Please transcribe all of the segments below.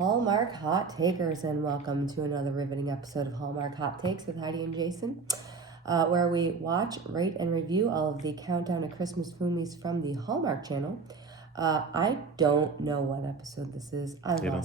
Hallmark Hot Takers, and welcome to another riveting episode of Hallmark Hot Takes with Heidi and Jason, where we watch, rate, and review all of the countdown to Christmas movies from the Hallmark Channel. I don't know what episode this is. It'll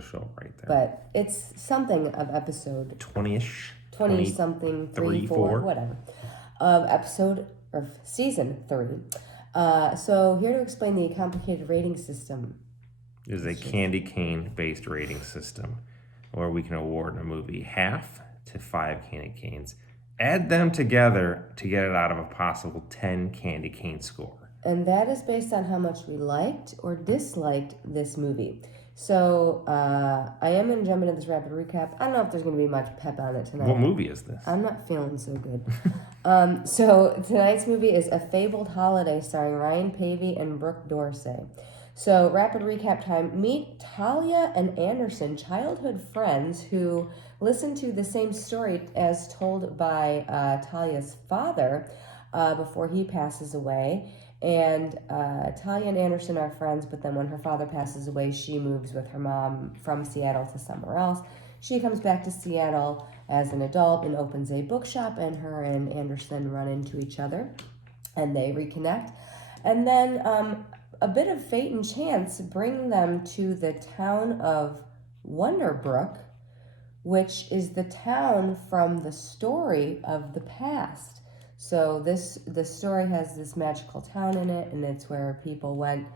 show up right there. But it's something of episode 20-ish. 20-something, 3, 4, whatever, of episode, or season 3. So here to explain the complicated rating system Is a candy cane based rating system where we can award a movie half to 5 candy canes, add them together to get it out of a possible 10 candy cane score. And that is based on how much we liked or disliked this movie. So I am going to jump into this rapid recap. I don't know if there's going to be much pep on it tonight. What movie is this? I'm not feeling so good. So tonight's movie is A Fabled Holiday starring Ryan Pavey and Brooke Dorsey. So, rapid recap time. Meet Talia and Anderson, childhood friends who listen to the same story as told by Talia's father before he passes away. And Talia and Anderson are friends, but then when her father passes away, she moves with her mom from Seattle to somewhere else. She comes back to Seattle as an adult and opens a bookshop, and her and Anderson run into each other, and they reconnect. And then a bit of fate and chance bring them to the town of Wonderbrook, which is the town from the story of the past. So the story has this magical town in it, and it's where people went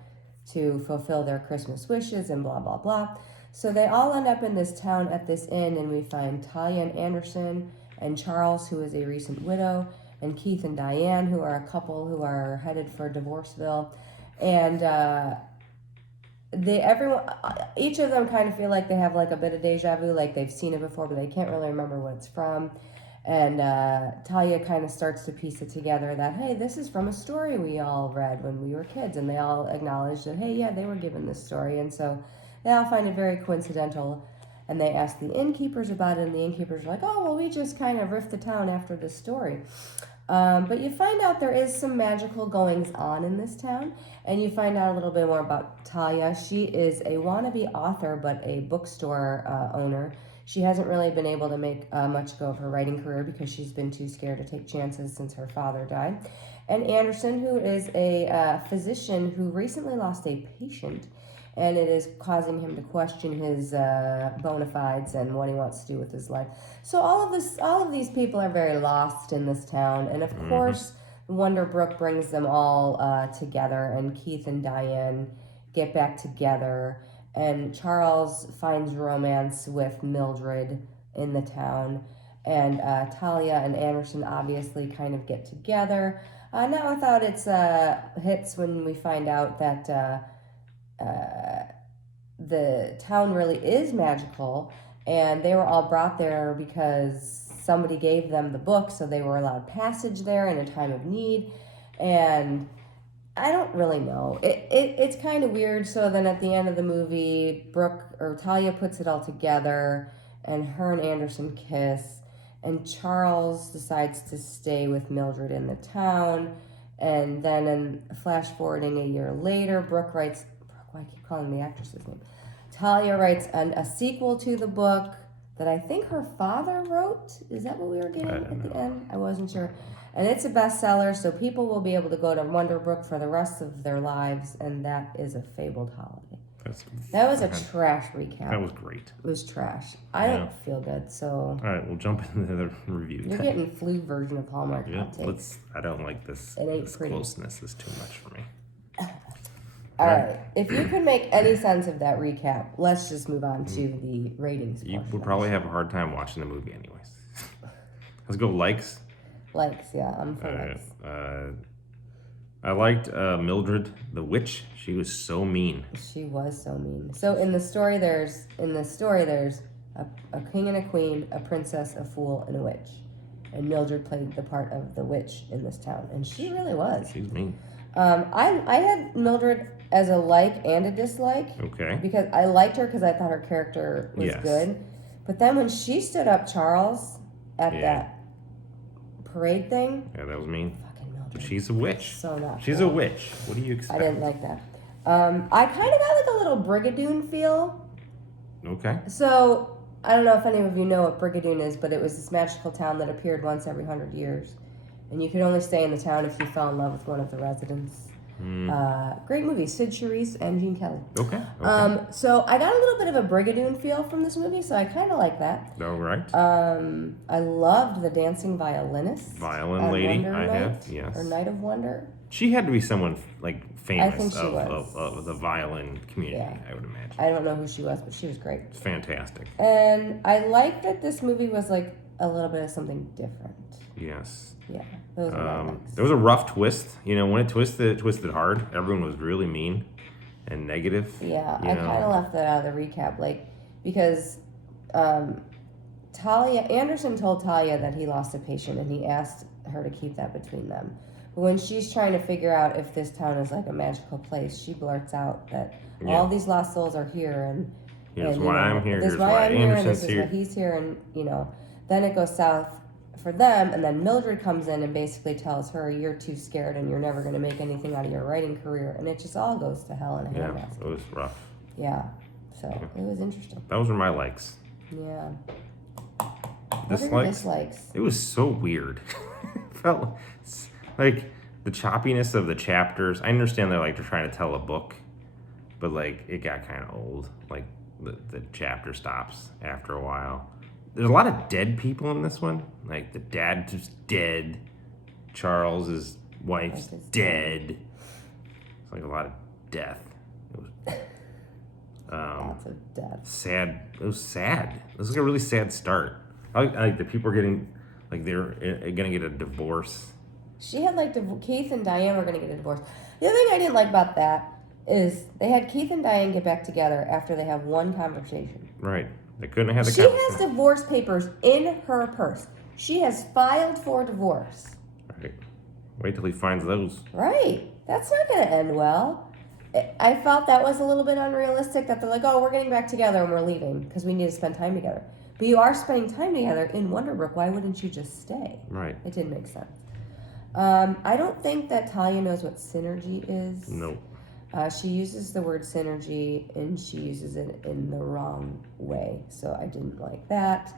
to fulfill their Christmas wishes and blah, blah, blah. So they all end up in this town at this inn, and we find Talia and Anderson and Charles, who is a recent widow, and Keith and Diane, who are a couple who are headed for Divorceville. And each of them kind of feel like they have like a bit of deja vu, like they've seen it before, but they can't really remember what it's from. And Talia kind of starts to piece it together that, hey, this is from a story we all read when we were kids. And they all acknowledge that, hey, yeah, they were given this story. And so they all find it very coincidental. And they ask the innkeepers about it, and the innkeepers are like, oh, well, we just kind of riffed the town after this story. But you find out there is some magical goings on in this town, and you find out a little bit more about Talia. She is a wannabe author, but a bookstore owner. She hasn't really been able to make much go of her writing career because she's been too scared to take chances since her father died. And Anderson, who is a physician who recently lost a patient, and it is causing him to question his bona fides and what he wants to do with his life. So all of these people are very lost in this town, and of course, Wonderbrook brings them all together, and Keith and Diane get back together, and Charles finds romance with Mildred in the town, and Talia and Anderson obviously kind of get together. Not without its hits when we find out that the town really is magical, and they were all brought there because somebody gave them the book, so they were allowed passage there in a time of need. And I don't really know. It's kind of weird. So then at the end of the movie, Talia puts it all together, and her and Anderson kiss, and Charles decides to stay with Mildred in the town. And then in flash forwarding a year later, I keep calling the actress's name. Talia writes a sequel to the book that I think her father wrote. Is that what we were getting at the end? I wasn't sure. And it's a bestseller, so people will be able to go to Wonderbrook for the rest of their lives, and that is A Fabled Holiday. That was a trash recap. That was great. It was trash. I don't feel good, so... All right, we'll jump into the review. You're getting flu version of Hallmark Hot Takes. I don't like this. This closeness is too much for me. All right. If you could make any sense of that recap, let's just move on to the ratings. You would probably have a hard time watching the movie anyways. Let's go likes. Likes, yeah. I'm for likes. I liked Mildred, the witch. She was so mean. She was so mean. So in the story, there's a king and a queen, a princess, a fool, and a witch. And Mildred played the part of the witch in this town, and she really was. She's mean. I had Mildred as a like and a dislike. Okay. Because I liked her because I thought her character was good. But then when she stood up Charles at that parade thing. Yeah, that was mean. Fucking Mildred. She's a witch. So not She's cool. a witch. What do you expect? I didn't like that. I kind of got like a little Brigadoon feel Okay. So, I don't know if any of you know what Brigadoon is, but it was this magical town that appeared once every 100 years. And you could only stay in the town if you fell in love with one of the residents. Great movie, Sid Charisse and Gene Kelly. Okay. So I got a little bit of a Brigadoon feel from this movie, so I kind of like that. All right. I loved the dancing violinist. Violin lady, Wonder I Night, have, yes. Or Night of Wonder. She had to be someone like famous I think she of the violin community, Yeah. I would imagine. I don't know who she was, but she was great. It's fantastic. And I like that this movie was like a little bit of something different. Yes. Yeah, those are my likes. There was a rough twist. You know, when it twisted hard. Everyone was really mean and negative. Yeah, you I know. kind of left that out of the recap, like, because Anderson told Talia that he lost a patient, and he asked her to keep that between them. But when she's trying to figure out if this town is like a magical place, she blurts out that all these lost souls are here, and Here's and, why you know, I'm here. This Here's is why why I'm here, and Anderson's this is here. why he's here, and then it goes south for them, and then Mildred comes in and basically tells her, "You're too scared, and you're never going to make anything out of your writing career," and it just all goes to hell in a Yeah, handbasket. it was rough. Yeah, so it was interesting. Those were my likes. Yeah. What are your dislikes? It was so weird. Felt like the choppiness of the chapters. I understand they're trying to tell a book, but like it got kind of old. Like the chapter stops after a while. There's a lot of dead people in this one. Like the dad's just dead. Charles's wife's dead. It's like a lot of death. It was Lots of death. sad. It was sad. It was like a really sad start. I like the people are getting they're gonna get a divorce. She had Keith and Diane were going to get a divorce. The other thing I didn't like about that is they had Keith and Diane get back together after they have one conversation. Right. They couldn't have had the She conversation. has divorce papers in her purse. She has filed for divorce. Right. Wait till he finds those. Right. That's not going to end well. I felt that was a little bit unrealistic that they're like, oh, we're getting back together and we're leaving because we need to spend time together. But you are spending time together in Wonderbrook. Why wouldn't you just stay? Right. It didn't make sense. I don't think that Talia knows what synergy is. Nope. She uses the word synergy and she uses it in the wrong way. So I didn't like that.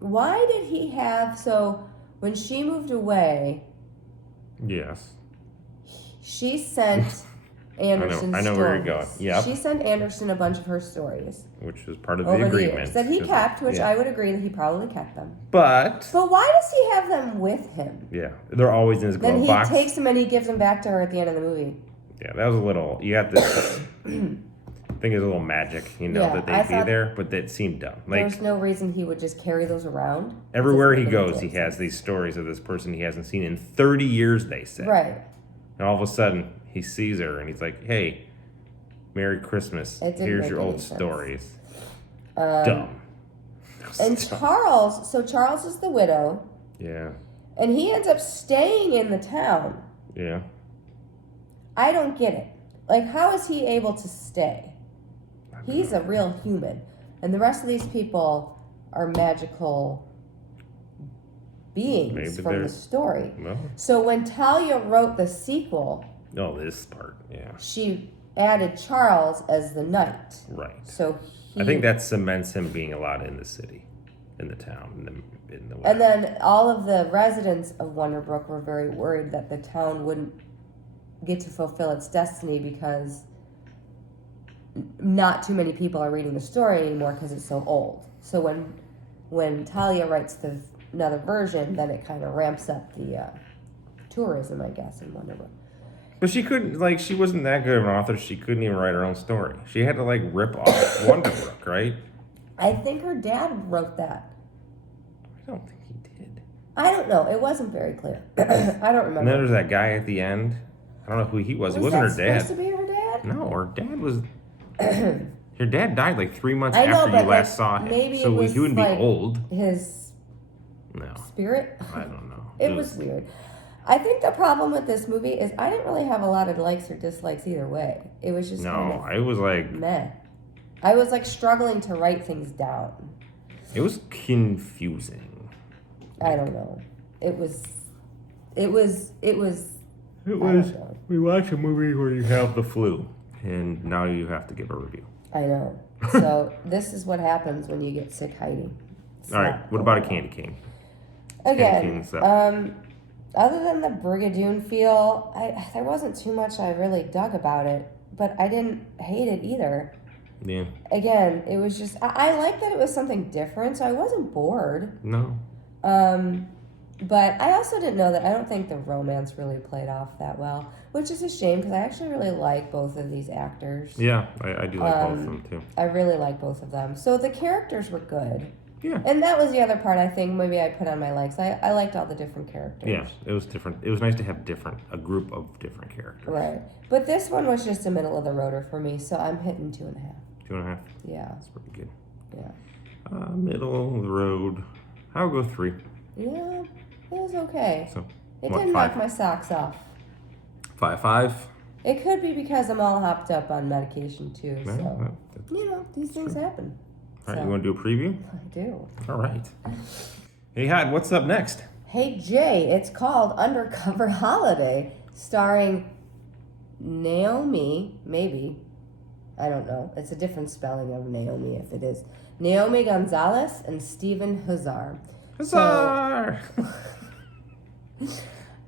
Why did he have... So when she moved away... Yes. She sent Anderson I know where you're going. Yep. She sent Anderson a bunch of her stories. Which was part of the Over the agreement. years that he kept, which I would agree that he probably kept them. But why does he have them with him? yeah, they're always in his glove Then he box. takes them and he gives them back to her at the end of the movie. Yeah, that was a little. You have to. I think there's a little magic, that they'd be there, but that seemed dumb. There's no reason he would just carry those around. Everywhere he goes, he has these stories of this person he hasn't seen in 30 years. They say. Right. And all of a sudden, he sees her and he's like, "Hey, Merry Christmas. Here's your old stories." Dumb. And Charles, Charles is the widow. Yeah. And he ends up staying in the town. Yeah. I don't get it. Like, how is he able to stay? He's a real human. And the rest of these people are magical beings from the story. Well. So when Talia wrote the sequel... Oh, this part, yeah. She added Charles as the knight. Right. So I think that cements him being allowed in the city, in the town, in the And then all of the residents of Wonderbrook were very worried that the town wouldn't get to fulfill its destiny because not too many people are reading the story anymore because it's so old. So when Talia writes another version, then it kind of ramps up the tourism, I guess, in Wonderbrook. But she couldn't, she wasn't that good of an author. She couldn't even write her own story. She had to, rip off Wonderbrook, right? I think her dad wrote that. I don't think he did. I don't know. It wasn't very clear. I don't remember. And then there's that guy at the end. I don't know who he was. It wasn't her dad. Was that supposed to be her dad? No, her dad was... Her dad died 3 months I know, after but you last saw him. Maybe so it was he wouldn't be old. His spirit? I don't know. It was weird. I think the problem with this movie is I didn't really have a lot of likes or dislikes either way. It was just I was meh. I was struggling to write things down. It was confusing. I don't know. It was. We watch a movie where you have the flu. And now you have to give a review. I know. So this is what happens when you get sick hiding. All right. What about a candy cane? Again, other than the Brigadoon feel, there wasn't too much I really dug about it, but I didn't hate it either. Yeah. Again, it was just, I like that it was something different, so I wasn't bored. No. But I also didn't know that I don't think the romance really played off that well, which is a shame because I actually really like both of these actors. Yeah, I do like both of them too. I really like both of them. So the characters were good. Yeah. And that was the other part I think maybe I put on my likes. I liked all the different characters. Yeah, it was different. It was nice to have a group of different characters. Right. But this one was just a middle of the roader for me, so I'm hitting 2.5. 2.5? Yeah. That's pretty good. Yeah. Middle of the road. I'll go 3. Yeah, it was okay. So, it what, didn't 5? knock my socks off. 5. It could be because I'm all hopped up on medication too, No, so that's you know, these things happen. all right, So, you want to do a preview? I do. All right. Hey, Hyde, what's up next? Hey Jay, it's called Undercover Holiday, starring Naomi, maybe. I don't know. It's a different spelling of Naomi if it is. Naomi Gonzalez and Stephen Huzzar. Huzzar!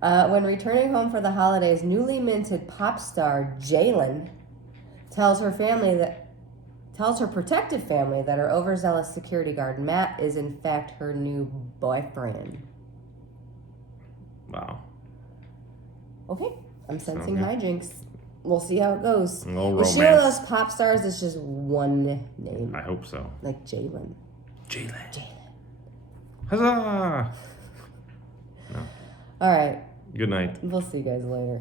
When returning home for the holidays, newly minted pop star Jalen tells her protective family that her overzealous security guard Matt is in fact her new boyfriend. Wow. Okay, I'm sensing Okay. hijinks. We'll see how it goes. No Is she one of romance. those pop stars that's just one name? I hope so. Like Jalen. Jalen. Huzzah! All right. Good night. We'll see you guys later.